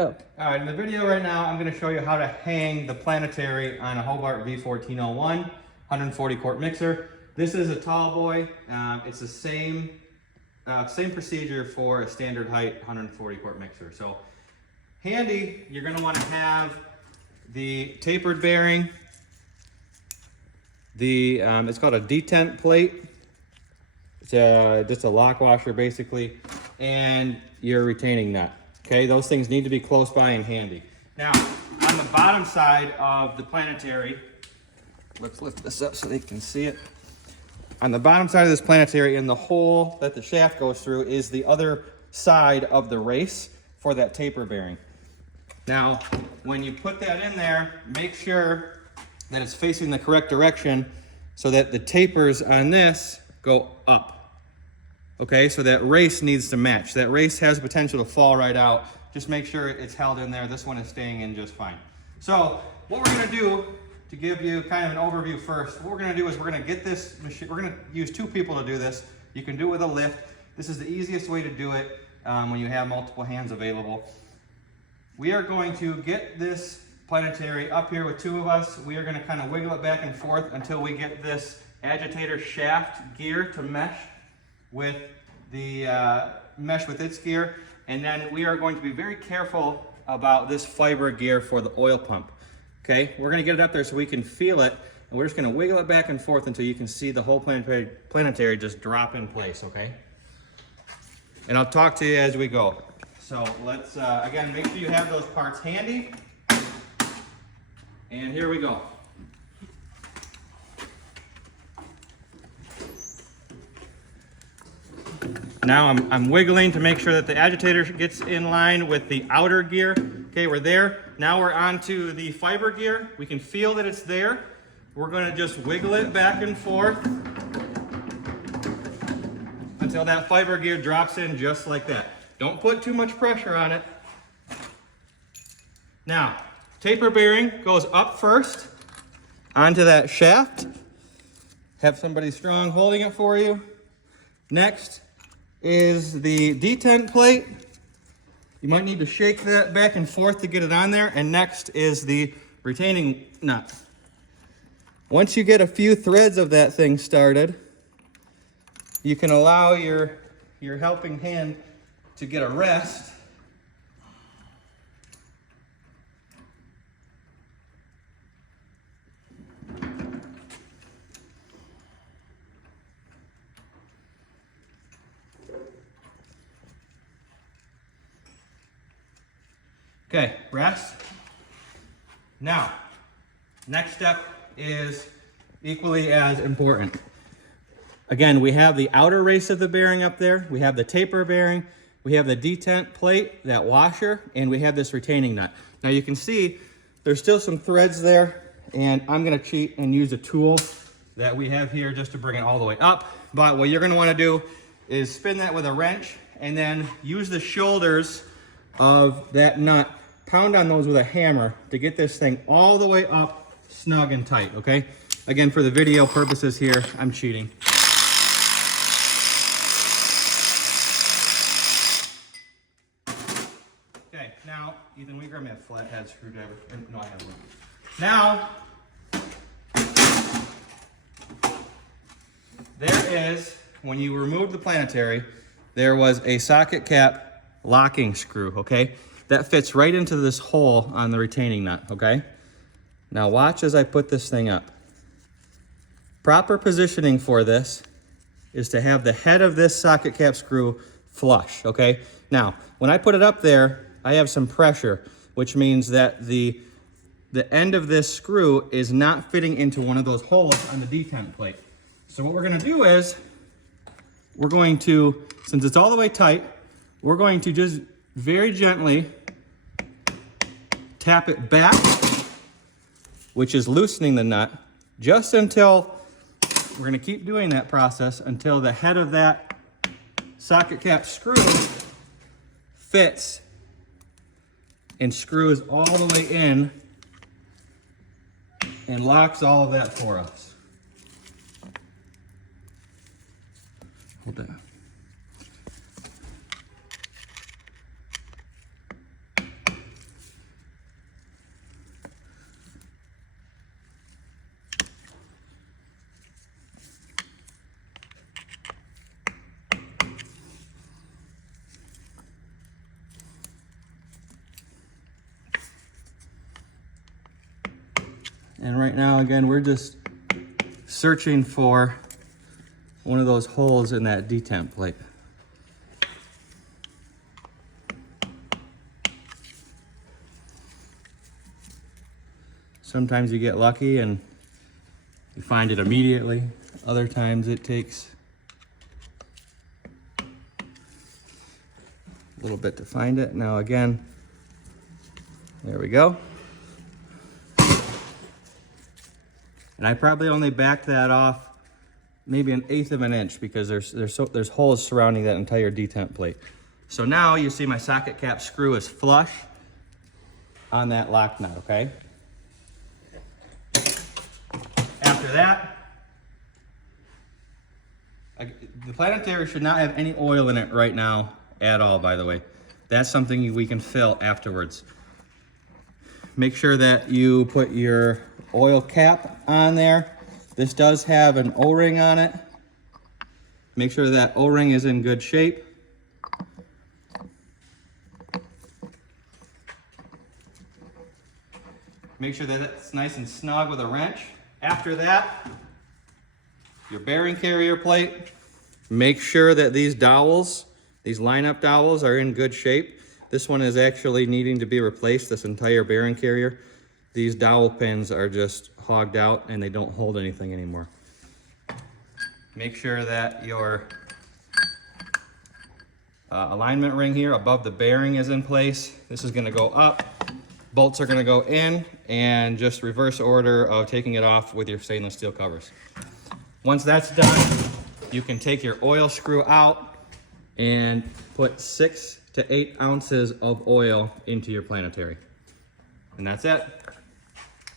All right, in the video right now, I'm going to show you how to hang the Planetary on a Hobart V1401 140 quart mixer. This is a tall boy. It's the same procedure for a standard height 140 quart mixer. So handy, you're going to want to have the tapered bearing, it's called a detent plate. It's just a lock washer basically, and your retaining nut. Okay, those things need to be close by and handy. Now, on the bottom side of the Planetary, let's lift this up so they can see it. On the bottom side of this Planetary, in the hole that the shaft goes through, is the other side of the race for that taper bearing. Now, when you put that in there, make sure that it's facing the correct direction so that the tapers on this go up. Okay, so that race needs to match. That race has potential to fall right out. Just make sure it's held in there. This one is staying in just fine. So what we're gonna do, to give you kind of an overview first, what we're gonna do is we're gonna get this machine, we're gonna use two people to do this. You can do it with a lift. This is the easiest way to do it when you have multiple hands available. We are going to get this Planetary up here with two of us. We are gonna kind of wiggle it back and forth until we get this agitator shaft gear to mesh with the its gear, and then we are going to be very careful about this fiber gear for the oil pump. Okay, we're going to get it up there so we can feel it, and we're just going to wiggle it back and forth until you can see the whole Planetary just drop in place. Okay, and I'll talk to you as we go. So let's again, make sure you have those parts handy, and here we go. Now I'm wiggling to make sure that the agitator gets in line with the outer gear. Okay, we're there. Now we're on to the fiber gear. We can feel that it's there. We're going to just wiggle it back and forth until that fiber gear drops in just like that. Don't put too much pressure on it. Now, taper bearing goes up first onto that shaft. Have somebody strong holding it for you. Next is the detent plate. You might need to shake that back and forth to get it on there. And next is the retaining nut. Once you get a few threads of that thing started, you can allow your helping hand to get a rest. Okay, rest. Now, next step is equally as important. Again, we have the outer race of the bearing up there, we have the taper bearing, we have the detent plate, that washer, and we have this retaining nut. Now you can see there's still some threads there, and I'm gonna cheat and use a tool that we have here just to bring it all the way up. But what you're gonna wanna do is spin that with a wrench and then use the shoulders of that nut, pound on those with a hammer to get this thing all the way up snug and tight, okay? Again, for the video purposes here, I'm cheating. Okay, now, Ethan, will you grab me a flathead screwdriver? No, I have one. Now, there is, when you remove the Planetary, there was a socket cap locking screw, okay? That fits right into this hole on the retaining nut, okay? Now watch as I put this thing up. Proper positioning for this is to have the head of this socket cap screw flush, okay? Now, when I put it up there, I have some pressure, which means that the end of this screw is not fitting into one of those holes on the detent plate. So what we're gonna do is, we're going to, since it's all the way tight, we're going to just very gently tap it back, which is loosening the nut, just until, we're gonna keep doing that process until the head of that socket cap screw fits and screws all the way in and locks all of that for us. Hold that. And right now, again, we're just searching for one of those holes in that detent plate. Sometimes you get lucky and you find it immediately. Other times it takes a little bit to find it. Now again, there we go. And I probably only backed that off maybe 1/8 of an inch because there's holes surrounding that entire detent plate. So now you see my socket cap screw is flush on that lock nut, okay? After that, the Planetary should not have any oil in it right now at all, by the way. That's something we can fill afterwards. Make sure that you put your oil cap on there. This does have an O-ring on it. Make sure that O-ring is in good shape. Make sure that it's nice and snug with a wrench. After that, your bearing carrier plate. Make sure that these dowels, these line-up dowels, are in good shape. This one is actually needing to be replaced, this entire bearing carrier. These dowel pins are just hogged out and they don't hold anything anymore. Make sure that your alignment ring here above the bearing is in place. This is gonna go up. Bolts are gonna go in, and just reverse order of taking it off with your stainless steel covers. Once that's done, you can take your oil screw out and put 6 to 8 ounces of oil into your Planetary. And that's it.